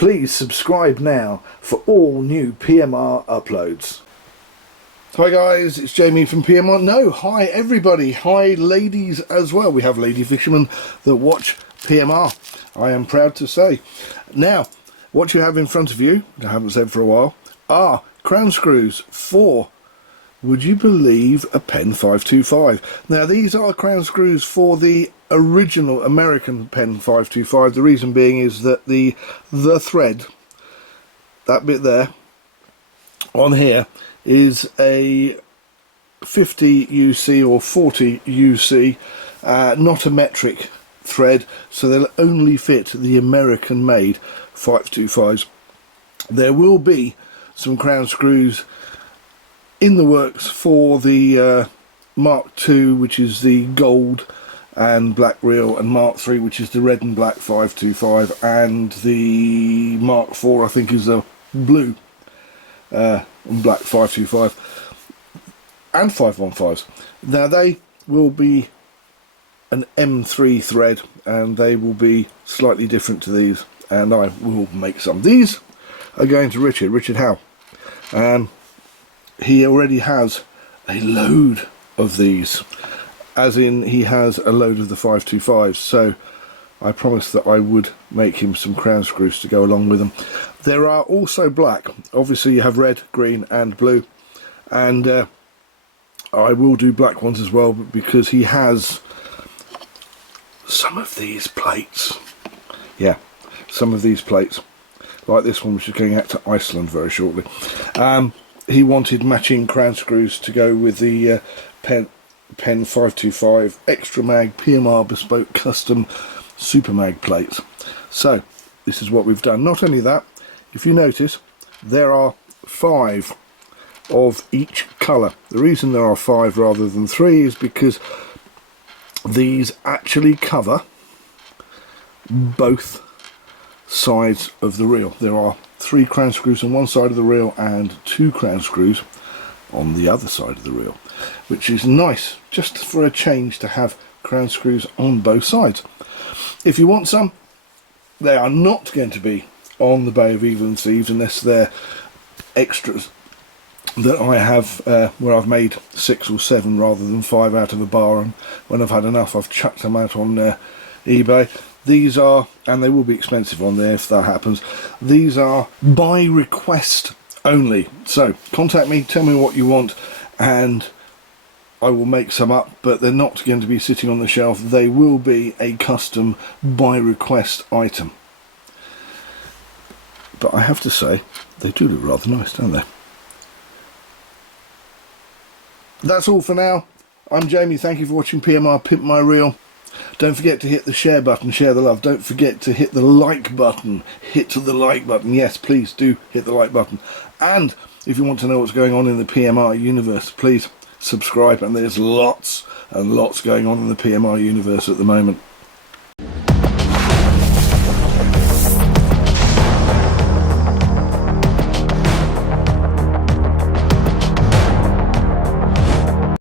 Please subscribe now for all new PMR uploads. Hi guys, it's Jamie from PMR. No, hi everybody. Hi ladies as well. We have lady fishermen that watch PMR, I am proud to say. Now, what you have in front of you, which I haven't said for a while, are crown screws for, would you believe, a Penn 525. Now these are crown screws for the original American Penn 525. The reason being is that the thread, that bit there on here, is a 50 UC or 40 UC, not a metric thread, so they'll only fit the American made 525s. There will be some crown screws in the works for the Mark II, which is the gold and black reel, and Mark III, which is the red and black 525, and the Mark IV, I think, is the blue and black 525 and 515s. Now they will be an M3 thread, and they will be slightly different to these, and I will make some. These are going to Richard Howe. He already has a load of these, as in he has a load of the 525s, so I promised that I would make him some crown screws to go along with them. There are also black. Obviously you have red, green and blue, and I will do black ones as well, because he has some of these plates. Yeah, some of these plates, like this one, which is going out to Iceland very shortly. He wanted matching crown screws to go with the Penn 525 Extra Mag PMR Bespoke Custom Super Mag plates. So this is what we've done. Not only that, if you notice, there are 5 of each colour. The reason there are 5 rather than 3 is because these actually cover both sides of the reel. There are 3 crown screws on one side of the reel and 2 crown screws on the other side of the reel, which is nice, just for a change, to have crown screws on both sides. If you want some, they are not going to be on the Bay of Evelyn Thieves unless they're extras that I have, where I've made 6 or 7 rather than 5 out of a bar, and when I've had enough I've chucked them out on eBay. These are, and they will be expensive on there if that happens, these are by request only. So contact me, tell me what you want, and I will make some up, but they're not going to be sitting on the shelf. They will be a custom by request item. But I have to say, they do look rather nice, don't they? That's all for now. I'm Jamie, thank you for watching PMR Pimp My Reel. Don't forget to hit the share button, share the love. Don't forget to hit the like button. Hit the like button. Yes, please do hit the like button. And if you want to know what's going on in the PMR universe, please subscribe. And there's lots and lots going on in the PMR universe at the moment.